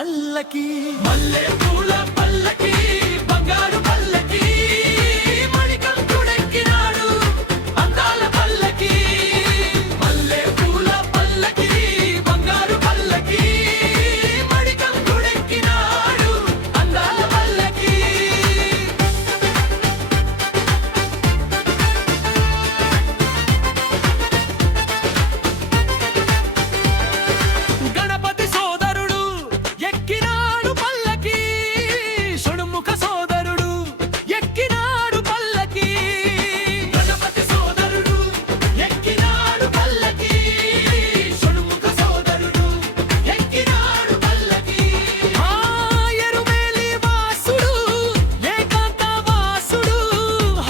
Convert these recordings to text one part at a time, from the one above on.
పల్లకి మల్లె పూల పల్లకి బంగారు పల్లకి మణికంఠుడెక్కినాడు అందాల పల్లకి మల్లె పూల పల్లకి బంగారు పల్లకి మణికంఠుడెక్కినాడు అందాల పల్లకి గణపతి సోదరుడు ఎక్కినాడు పల్లకి షణ్ముఖ సోదరుడు ఎక్కినాడు పల్లకి గణపతి సోదరుడు ఎక్కినాడు పల్లకి షణ్ముఖ సోదరుడు ఎక్కినాడు పల్లకి ఆ ఎరుమేలి వాసుడు ఏకాంత వాసుడు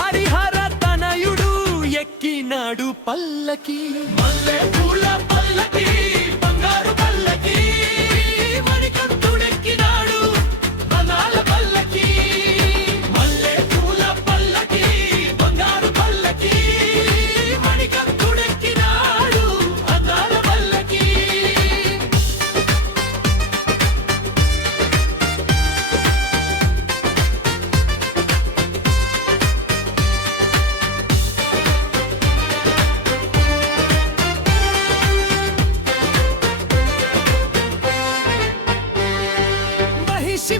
హరిహర తనయుడు ఎక్కినాడు పల్లకి మల్లె పూల పల్లకి బంగారు పల్లకి మణికంఠుడెక్కినాడు అందాల పల్లకి మల్లె పూల పల్లకి బంగారు పల్లకి మణికంఠుడెక్కినాడు అందాల పల్లకి మహిషి